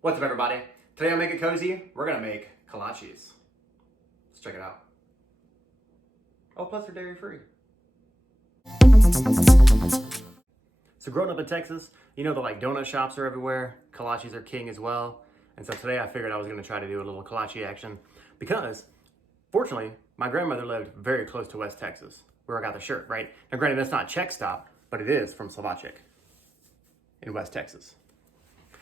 What's up, everybody? Today on Make It Cozy, we're gonna make kolaches. Let's check it out. Oh, plus they're dairy free. So growing up in Texas, you know the donut shops are everywhere. Kolaches are king as well. And so today I figured I was gonna try to do a little kolache action because, fortunately, my grandmother lived very close to West Texas, where I got the shirt, right? Now granted, that's not Czech stop, but it is from Kolaches in West Texas.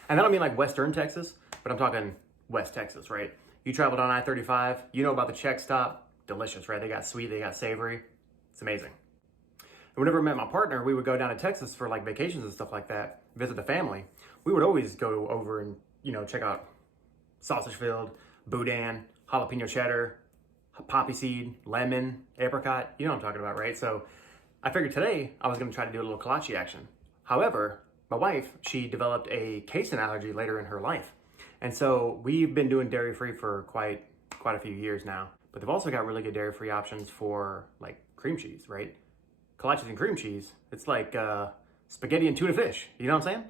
And I don't mean like Western Texas, but I'm talking West Texas, right? You traveled on I-35, you know about the Czech stop, delicious, right? They got sweet, they got savory, it's amazing. And whenever I met my partner, we would go down to Texas for like vacations and stuff like that, visit the family. We would always go over and, check out sausage filled, boudin, jalapeno cheddar, poppy seed, lemon, apricot, you know what I'm talking about, right? So I figured today I was gonna try to do a little kolache action. However, my wife, she developed a casein allergy later in her life. And so we've been doing dairy-free for quite a few years now. But they've also got really good dairy-free options for like cream cheese, right? Kolaches and cream cheese, it's like spaghetti and tuna fish, you know what I'm saying?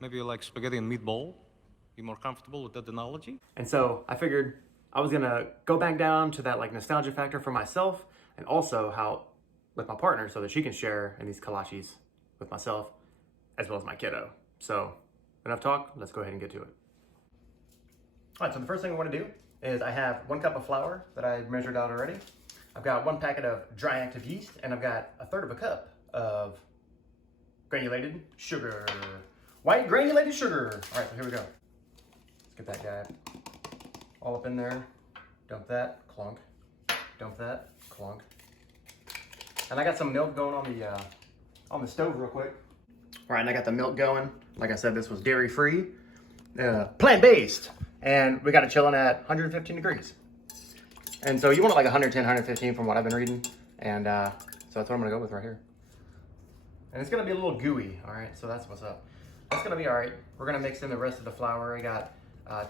Maybe you like spaghetti and meatball? Be more comfortable with that analogy? And so I figured I was gonna go back down to that like nostalgia factor for myself and also how with my partner so that she can share in these kolaches with myself as well as my kiddo. So enough talk, let's go ahead and get to it. All right, so the first thing I want to do is I have 1 cup of flour that I measured out already. I've got 1 packet of dry active yeast, and I've got 1/3 cup of granulated sugar. White granulated sugar. All right, so here we go. Let's get that guy all up in there. Dump that, clunk. Dump that, clunk. And I got some milk going on the stove real quick. All right, and I got the milk going. Like I said, this was dairy-free, plant-based, and we got it chilling at 115 degrees. And so you want it like 110, 115 from what I've been reading, and so that's what I'm gonna go with right here. And it's gonna be a little gooey, all right, so that's what's up. That's gonna be all right. We're gonna mix in the rest of the flour. I got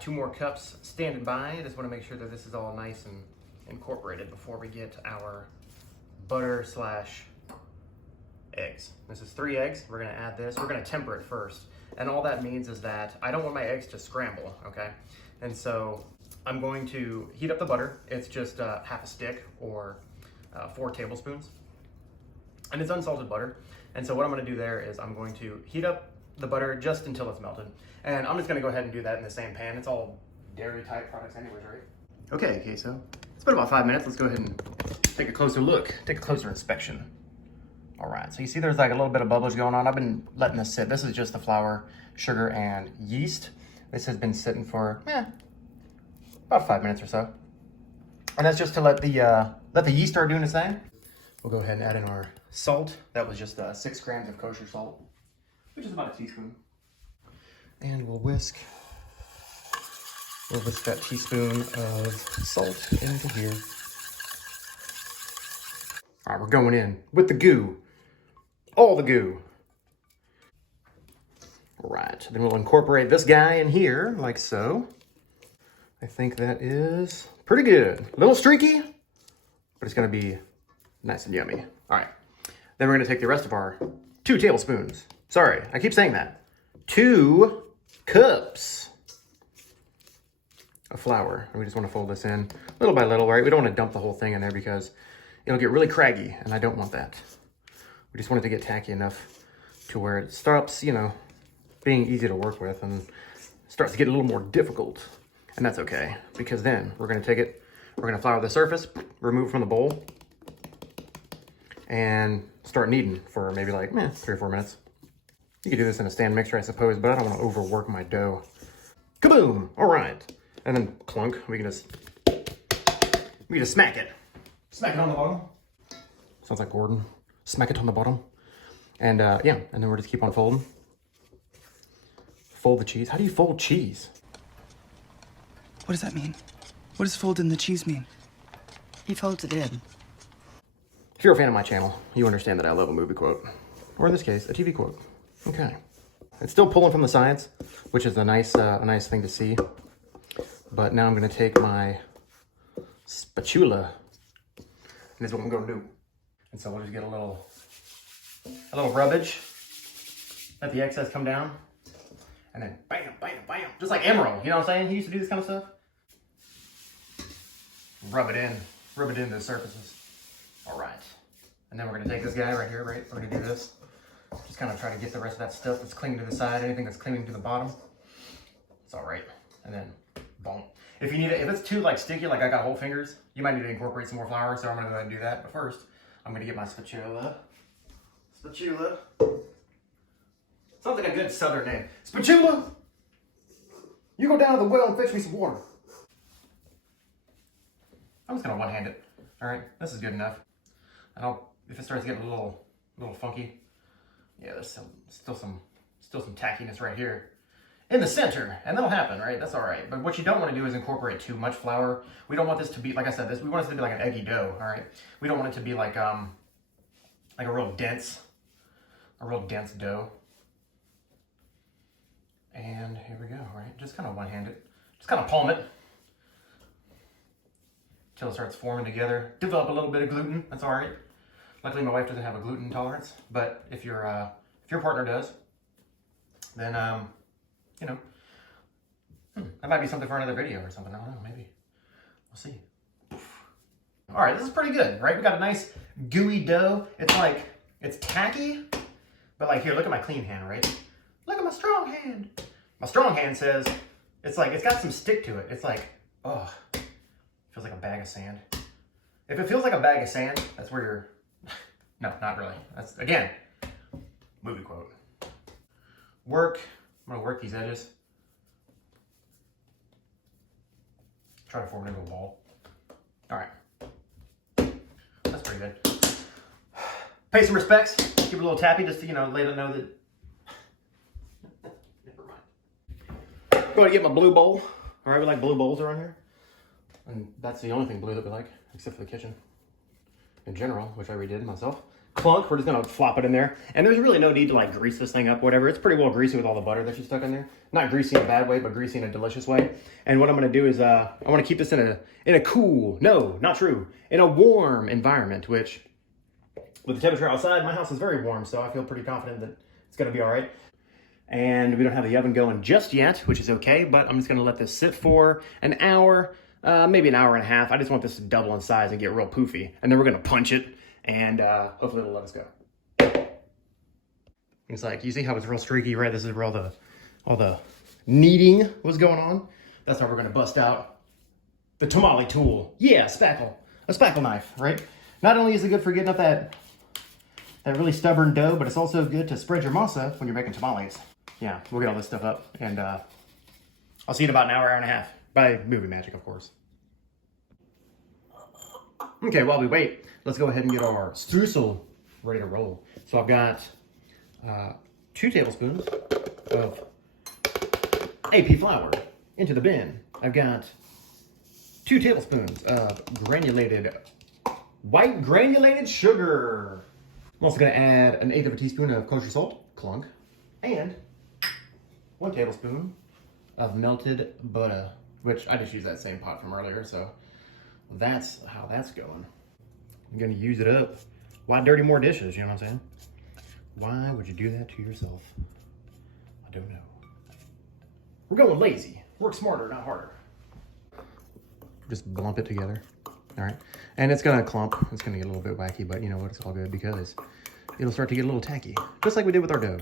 2 more cups standing by. I just wanna make sure that this is all nice and incorporated before we get our butter / eggs. This is 3 eggs. We're gonna add this. We're gonna temper it first. And all that means is that I don't want my eggs to scramble, okay? And so I'm going to heat up the butter. It's just half a stick or 4 tablespoons. And it's unsalted butter. And so what I'm gonna do there is I'm going to heat up the butter just until it's melted. And I'm just gonna go ahead and do that in the same pan. It's all dairy type products anyways, right? Okay, so it's been about 5 minutes. Let's go ahead and take a closer look, take a closer inspection. All right, so you see there's like a little bit of bubbles going on. I've been letting this sit. This is just the flour, sugar, and yeast. This has been sitting for about 5 minutes or so. And that's just to let the yeast start doing its thing. We'll go ahead and add in our salt. That was just 6 grams of kosher salt, which is about a teaspoon. And we'll whisk that teaspoon of salt into here. All right, we're going in with the goo. All the goo. All right, then we'll incorporate this guy in here, like so. I think that is pretty good. A little streaky, but it's gonna be nice and yummy. All right, then we're gonna take the rest of our 2 tablespoons. Sorry, I keep saying that. 2 cups of flour. And we just wanna fold this in little by little, right? We don't wanna dump the whole thing in there because it'll get really craggy, and I don't want that. We just want it to get tacky enough to where it stops, being easy to work with and starts to get a little more difficult. And that's okay, because then we're gonna take it, we're gonna flour the surface, remove it from the bowl, and start kneading for maybe like 3 or 4 minutes. You could do this in a stand mixer, I suppose, but I don't wanna overwork my dough. Kaboom, all right. And then clunk, we can just smack it. Smack it on the bottom. Sounds like Gordon. Smack it on the bottom. And and then we'll just keep on folding. Fold the cheese. How do you fold cheese? What does that mean? What does folding the cheese mean? He folds it in. If you're a fan of my channel, you understand that I love a movie quote. Or in this case, a TV quote. Okay. It's still pulling from the sides, which is a nice thing to see. But now I'm gonna take my spatula. And this is what I'm gonna do. And so we'll just get a little rubbage, let the excess come down, And then bam, bam, bam. Just like Emerald, you know what I'm saying? He used to do this kind of stuff. Rub it into the surfaces. All right. And then we're gonna take this guy right here, right? We're gonna do this. Just kind of try to get the rest of that stuff that's clinging to the side, anything that's clinging to the bottom. It's all right. And then, boom. If you need it, if it's too like sticky, like I got whole fingers, you might need to incorporate some more flour. So I'm gonna go ahead and do that. But first, I'm gonna get my spatula. Spatula. Sounds like a good southern name. Spatula! You go down to the well and fetch me some water. I'm just gonna one-hand it. All right, this is good enough. And if it starts getting a little funky, yeah, there's still some tackiness right here in the center, and that'll happen, right? That's all right. But what you don't want to do is incorporate too much flour. We don't want this to be, like I said, we want this to be like an eggy dough, all right? We don't want it to be like a real dense dough. And here we go, right? Just kind of one-hand it. Just kind of palm it until it starts forming together. Develop a little bit of gluten, that's all right. Luckily, my wife doesn't have a gluten intolerance, but if your partner does, then you know, that might be something for another video or something. I don't know, maybe. We'll see. All right, this is pretty good, right? We got a nice gooey dough. It's tacky, but like here, look at my clean hand, right? Look at my strong hand. My strong hand says, it's got some stick to it. It's like, oh, feels like a bag of sand. If it feels like a bag of sand, that's where you're, no, not really. That's, again, movie quote. I'm gonna work these edges. Try to form it into a ball. All right, that's pretty good. Pay some respects, give it a little tappy just to, let it know that, never mind. Go to get my blue bowl. All right, we like blue bowls around here. And that's the only thing blue that we like, except for the kitchen in general, which I redid myself. Clunk, we're just gonna flop it in there. And there's really no need to like grease this thing up, whatever. It's pretty well greasy with all the butter that you stuck in there. Not greasy in a bad way, but greasy in a delicious way. And what I'm gonna do is, I wanna keep this in a cool, no, not true, in a warm environment, which with the temperature outside, my house is very warm, so I feel pretty confident that it's gonna be all right. And we don't have the oven going just yet, which is okay, but I'm just gonna let this sit for an hour, maybe an hour and a half. I just want this to double in size and get real poofy. And then we're gonna punch it, and hopefully it'll let us go. It's like, you see how it's real streaky, right? This is where all the kneading was going on. That's how we're gonna bust out the tamale tool. Yeah, a spackle knife, right? Not only is it good for getting up that really stubborn dough, but it's also good to spread your masa when you're making tamales. Yeah, we'll get all this stuff up, and I'll see you in about an hour and a half. By movie magic, of course. Okay, while we wait, let's go ahead and get our streusel ready to roll. So I've got 2 tablespoons of AP flour into the bin. I've got 2 tablespoons of white granulated sugar. I'm also going to add 1/8 of a teaspoon of kosher salt, clunk, and 1 tablespoon of melted butter, which I just used that same pot from earlier, so that's how that's going. I'm going to use it up. Why dirty more dishes, you know what I'm saying? Why would you do that to yourself? I don't know. We're going lazy. Work smarter, not harder. Just blump it together. All right. And it's going to clump. It's going to get a little bit wacky, but you know what? It's all good because it'll start to get a little tacky, just like we did with our dough.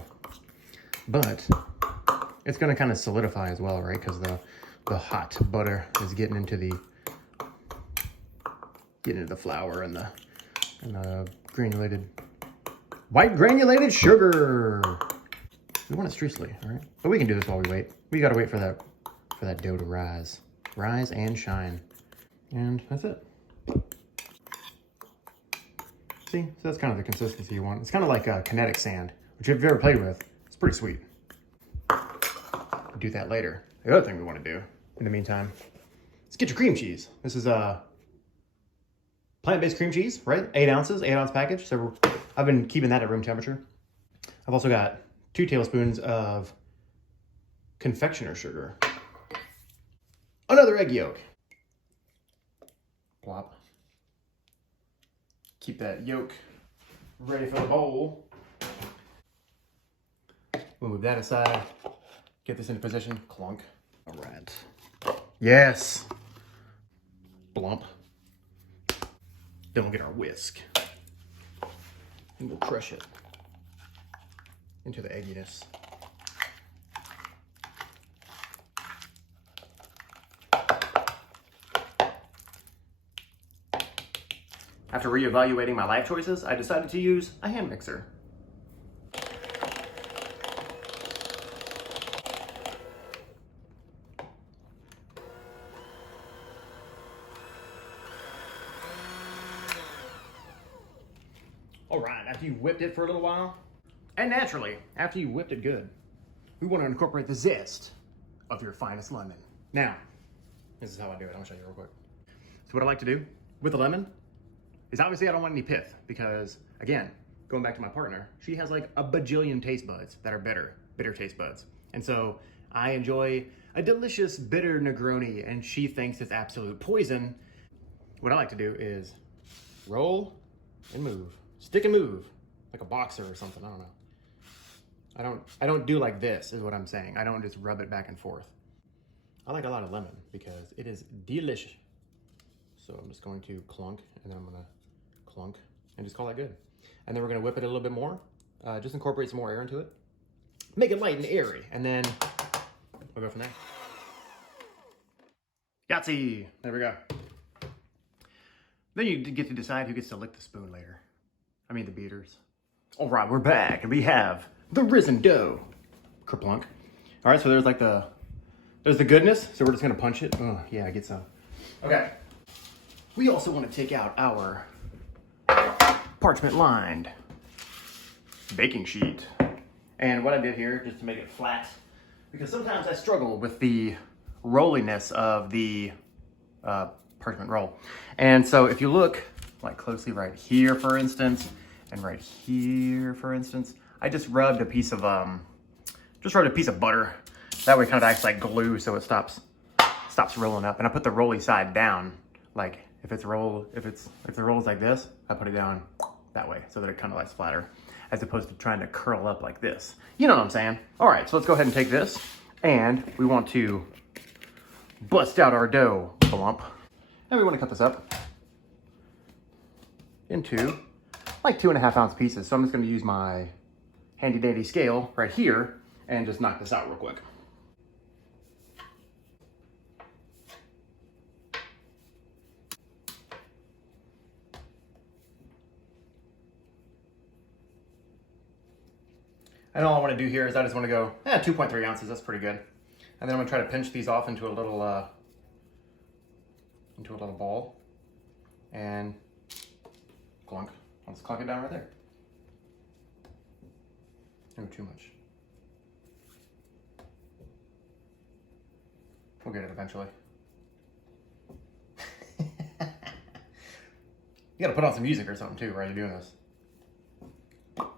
But it's going to kind of solidify as well, right? Because the hot butter is getting into the flour and the white granulated sugar. We want it streusely, all right? But we can do this while we wait. We got to wait for that dough to rise and shine. And that's it. See, so that's kind of the consistency you want. It's kind of like kinetic sand, which if you've ever played with, it's pretty sweet. We'll do that later. The other thing we want to do in the meantime is get your cream cheese. This is plant-based cream cheese, right? 8 ounces, 8-ounce package. So I've been keeping that at room temperature. I've also got 2 tablespoons of confectioner sugar. Another egg yolk. Plop. Keep that yolk ready for the bowl. We'll move that aside. Get this into position, clunk. All right. Yes. Blump. Then we'll get our whisk. And we'll crush it into the egginess. After reevaluating my life choices, I decided to use a hand mixer. All right, after you've whipped it for a little while, and naturally, after you whipped it good, we want to incorporate the zest of your finest lemon. Now, this is how I do it. I'm gonna show you real quick. So what I like to do with the lemon is obviously I don't want any pith because, again, going back to my partner, she has like a bajillion taste buds that are bitter taste buds. And so I enjoy a delicious bitter Negroni and she thinks it's absolute poison. What I like to do is roll and move. Stick and move, like a boxer or something, I don't know. I don't do like this, is what I'm saying. I don't just rub it back and forth. I like a lot of lemon because it is delicious. So I'm just going to clunk, and then I'm gonna clunk, and just call that good. And then we're gonna whip it a little bit more, just incorporate some more air into it. Make it light and airy, and then we'll go from there. Yahtzee, there we go. Then you get to decide who gets to lick the spoon later. I mean the beaters. All right, we're back, and we have the risen dough. Kerplunk. All right, so there's like there's the goodness, so we're just gonna punch it. Oh, yeah, get some. Okay. We also want to take out our parchment lined baking sheet. And what I did here, just to make it flat, because sometimes I struggle with the rolliness of the parchment roll. And so if you look like closely right here, for instance, and right here, for instance, I just rubbed a piece of butter. That way it kind of acts like glue, so it stops rolling up. And I put the rolly side down, like if the roll is like this, I put it down that way so that it kind of lies flatter, as opposed to trying to curl up like this. You know what I'm saying? All right, so let's go ahead and take this, and we want to bust out our dough lump, and we want to cut this up into like 2.5 ounce pieces. So I'm just going to use my handy dandy scale right here and just knock this out real quick. And all I want to do here is I just want to go 2.3 ounces. That's pretty good. And then I'm going to try to pinch these off into a little ball, and clunk. I'll just clunk it down right there. No, too much. We'll get it eventually. You gotta put on some music or something too, while you're doing this.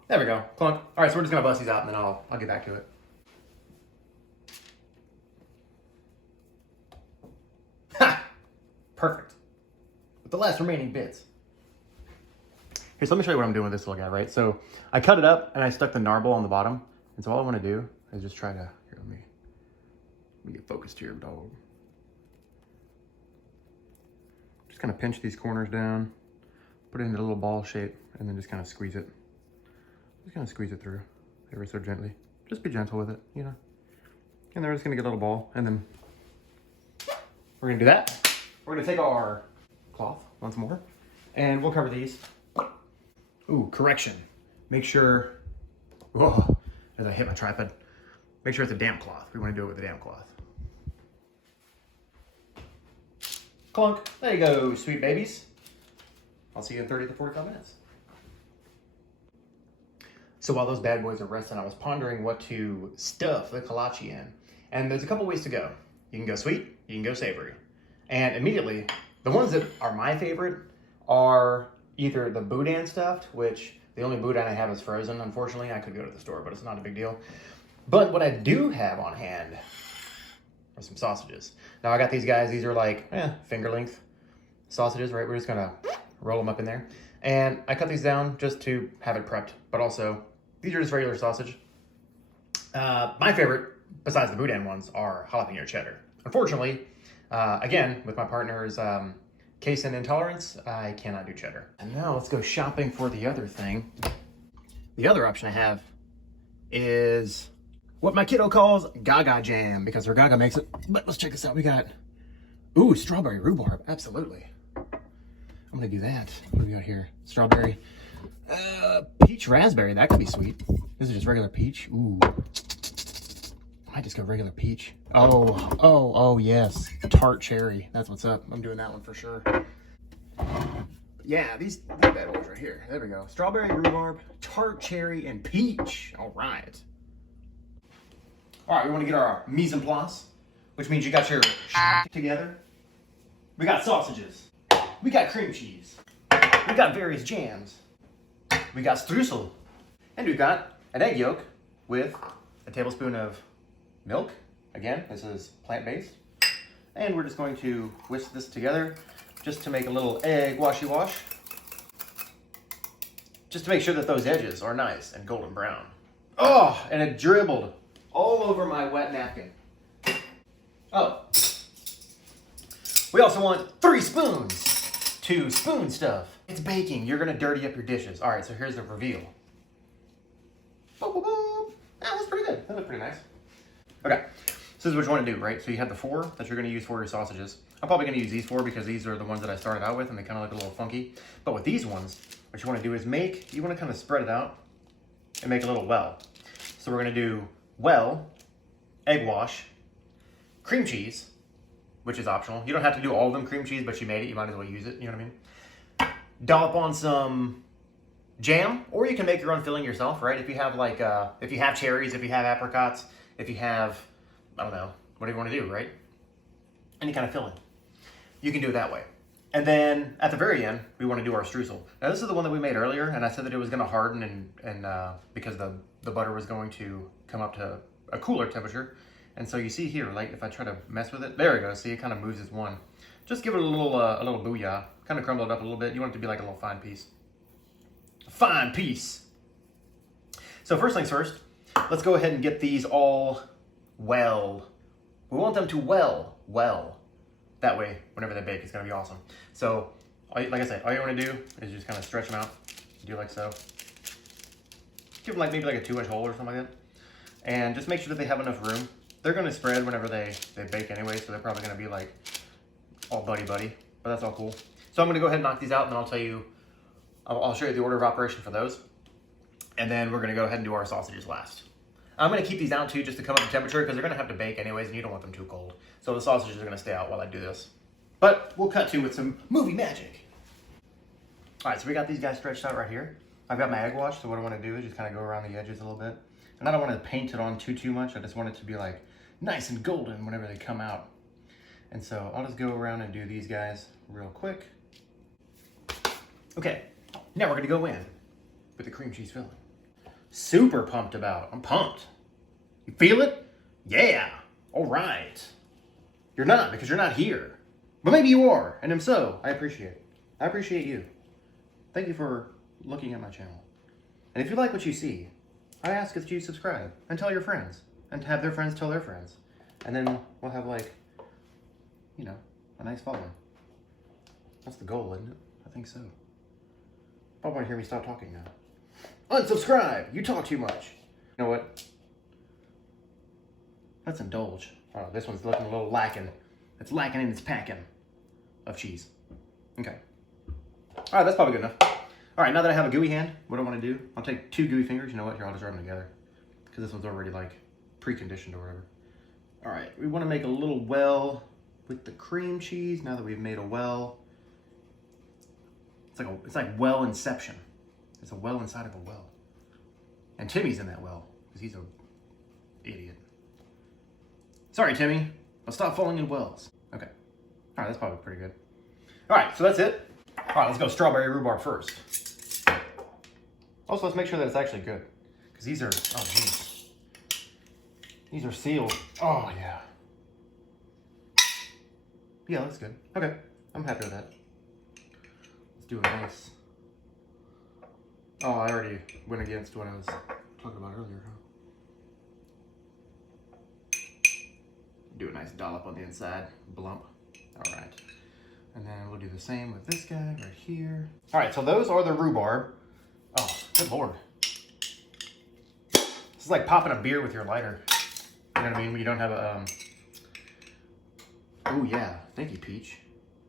There we go, clunk. All right, so we're just gonna bust these out and then I'll get back to it. Ha! Perfect. With the last remaining bits. Here, so let me show you what I'm doing with this little guy, right? So I cut it up and I stuck the narble on the bottom. And so all I wanna do is just try to, here, let me get focused here, dog. Just kind of pinch these corners down, put it into a little ball shape, and then just kind of squeeze it. Just kind of squeeze it through ever so gently. Just be gentle with it, you know? And then we're just gonna get a little ball, and then we're gonna do that. We're gonna take our cloth once more, and we'll cover these. Ooh, correction. Make sure, whoa, as I hit my tripod, make sure it's a damp cloth. We wanna do it with a damp cloth. Clunk, there you go, sweet babies. I'll see you in 30 to 45 minutes. So while those bad boys are resting, I was pondering what to stuff the kolache in. And there's a couple ways to go. You can go sweet, you can go savory. And immediately, the ones that are my favorite are either the boudin stuffed, which the only boudin I have is frozen, unfortunately. I could go to the store, but it's not a big deal. But what I do have on hand are some sausages. Now I got these guys, these are like finger length sausages, right? We're just gonna roll them up in there. And I cut these down just to have it prepped, but also these are just regular sausage. My favorite besides the boudin ones, are jalapeno cheddar. Unfortunately, again, with my partner's casein intolerance, I cannot do cheddar. And now let's go shopping for the other thing. The other option I have is what my kiddo calls Gaga jam, because her Gaga makes it. But let's check this out. We got, ooh, strawberry rhubarb. Absolutely. I'm gonna do that. What do we got here? Strawberry. Peach raspberry. That could be sweet. This is just regular peach. Ooh. I might just go regular peach. Oh, yes. Tart cherry. That's what's up. I'm doing that one for sure. Yeah, these bad boys right here. There we go. Strawberry, rhubarb, tart cherry, and peach. All right. All right, we want to get our mise en place, which means you got your together. We got sausages. We got cream cheese. We got various jams. We got streusel. And we've got an egg yolk with a tablespoon of milk. Again, this is plant-based. And we're just going to whisk this together just to make a little egg washy wash. Just to make sure that those edges are nice and golden brown. Oh, and it dribbled all over my wet napkin. Oh. We also want 3 spoons to spoon stuff. It's baking. You're going to dirty up your dishes. All right, so here's the reveal. Boop, boop, boop. That was pretty good. That looked pretty nice. Okay, so this is what you want to do, right? So you have the 4 that you're going to use for your sausages. I'm probably going to use these 4 because these are the ones that I started out with and they kind of look a little funky. But with these ones, what you want to do is you want to kind of spread it out and make a little well. So we're going to do well, egg wash, cream cheese, which is optional. You don't have to do all of them cream cheese, but you made it, you might as well use it, you know what I mean? Dollop on some jam, or you can make your own filling yourself, right? If you have like, if you have cherries, if you have apricots, if you have, I don't know, whatever you want to do, right? Any kind of filling. You can do it that way. And then at the very end, we want to do our streusel. Now this is the one that we made earlier, and I said that it was going to harden and because the butter was going to come up to a cooler temperature. And so you see here, like if I try to mess with it, there we go. See, it kind of moves as one. Just give it a little booyah. Kind of crumble it up a little bit. You want it to be like a little fine piece. A fine piece. So first things first, let's go ahead and get these all well. We want them to well. That way, whenever they bake, it's gonna be awesome. So, like I said, all you wanna do is just kind of stretch them out. Do like so. Give them like maybe like a 2-inch hole or something like that. And just make sure that they have enough room. They're gonna spread whenever they bake anyway, so they're probably gonna be like all buddy, but that's all cool. So I'm gonna go ahead and knock these out and then I'll show you the order of operation for those. And then we're gonna go ahead and do our sausages last. I'm gonna keep these out too just to come up to temperature because they're gonna have to bake anyways and you don't want them too cold. So the sausages are gonna stay out while I do this. But we'll cut to with some movie magic. All right, so we got these guys stretched out right here. I've got my egg wash, so what I wanna do is just kind of go around the edges a little bit. And I don't wanna paint it on too much. I just want it to be like nice and golden whenever they come out. And so I'll just go around and do these guys real quick. Okay, now we're gonna go in with the cream cheese filling. Super pumped about. I'm pumped. You feel it? Yeah. All right. You're not because you're not here. But maybe you are. And if so, I appreciate it. I appreciate you. Thank you for looking at my channel. And if you like what you see, I ask that you subscribe and tell your friends and have their friends tell their friends. And then we'll have like, you know, a nice following. That's the goal, isn't it? I think so. Probably want to hear me stop talking now. Unsubscribe! You talk too much. You know what? Let's indulge. Oh, this one's looking a little lacking. It's lacking in its packing of cheese. Okay. All right, that's probably good enough. All right, now that I have a gooey hand, what I want to do, I'll take 2 gooey fingers. You know what? Here, I'll just rub them together because this one's already like preconditioned or whatever. All right, we want to make a little well with the cream cheese. Now that we've made a well, it's like well inception. It's a well inside of a well. And Timmy's in that well, because he's an idiot. Sorry, Timmy. I'll stop falling in wells. Okay. All right, that's probably pretty good. All right, so that's it. All right, let's go strawberry rhubarb first. Also, let's make sure that it's actually good. Because these are, oh, geez. These are sealed. Oh, yeah. Yeah, that's good. Okay, I'm happy with that. Let's do a nice. Oh, I already went against what I was talking about earlier, huh? Do a nice dollop on the inside, blump. All right. And then we'll do the same with this guy right here. All right, so those are the rhubarb. Oh, good Lord. This is like popping a beer with your lighter. You know what I mean? When you don't have a, Oh yeah, thank you, Peach.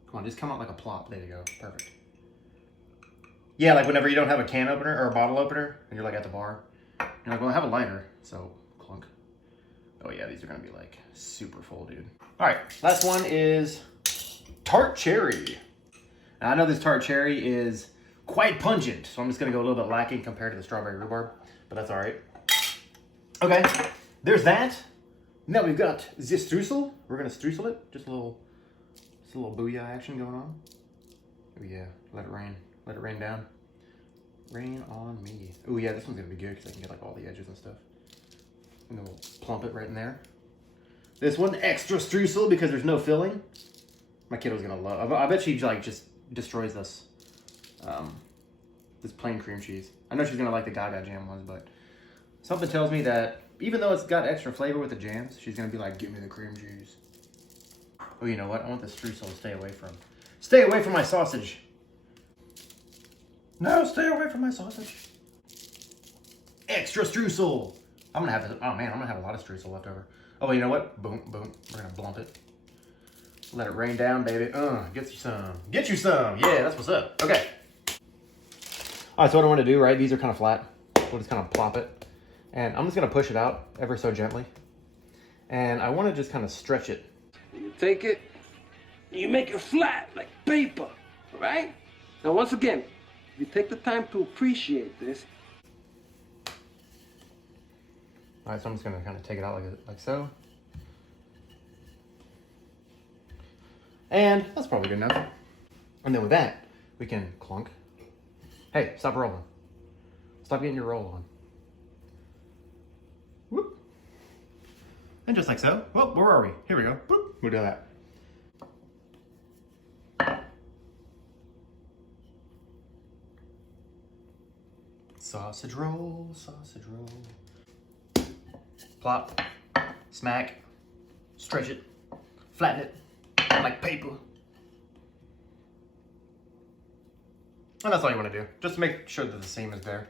Come on, just come out like a plop. There you go, perfect. Yeah, like whenever you don't have a can opener or a bottle opener, and you're like at the bar, you're like, well, I have a lighter, so clunk. Oh yeah, these are gonna be like super full, dude. All right, last one is tart cherry. Now I know this tart cherry is quite pungent, so I'm just gonna go a little bit lacking compared to the strawberry rhubarb, but that's all right. Okay, there's that. Now we've got the streusel. We're gonna streusel it. Just a little booyah action going on. Oh yeah, let it rain. Let it rain down. Rain on me. Oh yeah, this one's gonna be good because I can get like all the edges and stuff. And then we'll plump it right in there. This one, extra streusel because there's no filling. My kiddo's gonna love. I bet she like just destroys this. This plain cream cheese. I know she's gonna like the Gaga jam ones, but something tells me that even though it's got extra flavor with the jams, she's gonna be like, give me the cream cheese. Oh, you know what? I want the streusel to stay away from. Stay away from my sausage. No, stay away from my sausage. Extra streusel. I'm gonna have, oh man, I'm gonna have a lot of streusel left over. Oh, you know what? Boom, boom. We're gonna blump it. Let it rain down, baby. Get you some. Get you some. Yeah, that's what's up. Okay. All right, so what I want to do, right? These are kind of flat. We'll just kind of plop it. And I'm just gonna push it out ever so gently. And I want to just kind of stretch it. You take it, you make it flat like paper, all right? Now, once again, if you take the time to appreciate this. All right, so I'm just gonna kind of take it out like so. And that's probably good enough. And then with that, we can clunk. Hey, stop rolling. Stop getting your roll on. Whoop. And just like so. Well, where are we? Here we go. Whoop. We'll do that. Sausage roll, sausage roll. Plop, smack, stretch it, flatten it like paper. And that's all you want to do. Just to make sure that the seam is there.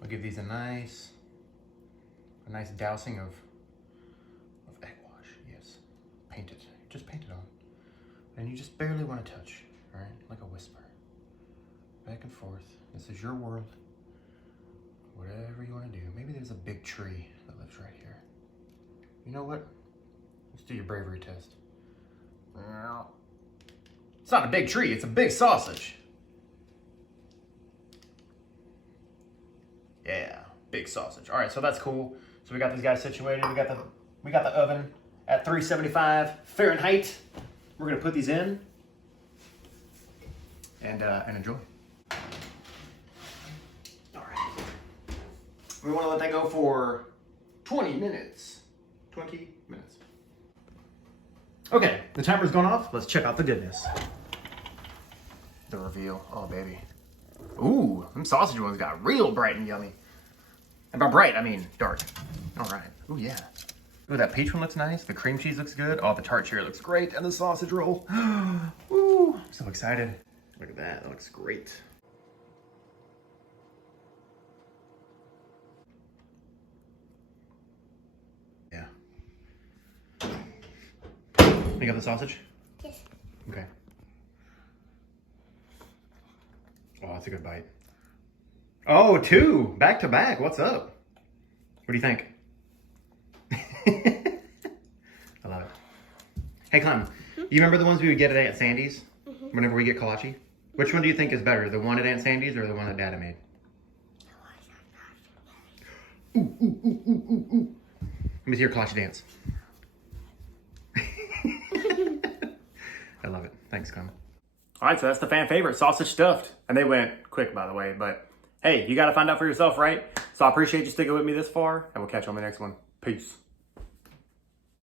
I'll give these a nice dousing of egg wash. Yes, paint it. Just paint it on, and you just barely want to touch. All right, like a whisper, back and forth. This is your world. Whatever you want to do. Maybe there's a big tree that lives right here. You know what? Let's do your bravery test. It's not a big tree, it's a big sausage. Yeah, big sausage. All right, so that's cool. So we got these guys situated. We got the oven at 375 Fahrenheit. We're gonna put these in and enjoy. All right. We want to let that go for 20 minutes. 20 minutes. Okay, the timer's gone off. Let's check out the goodness. The reveal. Oh, baby. Ooh, them sausage ones got real bright and yummy. And by bright, I mean dark. All right. Ooh, yeah. Ooh, that peach one looks nice. The cream cheese looks good. Oh, the tart cherry looks great. And the sausage roll. Ooh, I'm so excited. Look at that. That looks great. Yeah. You got the sausage? Yes. Okay. Oh, that's a good bite. Oh, two! Back to back. What's up? What do you think? I love it. Hey, Clem, you remember the ones we would get at Aunt Sandy's? Whenever we get kolache? Which one do you think is better? The one at Aunt Sandy's or the one that Dada made? Ooh, ooh, ooh, ooh, ooh, ooh. Let me see your kolache dance. I love it. Thanks, Clem. All right, so that's the fan favorite, sausage stuffed. And they went quick, by the way, but hey, you got to find out for yourself, right? So I appreciate you sticking with me this far, and we'll catch you on the next one. Peace.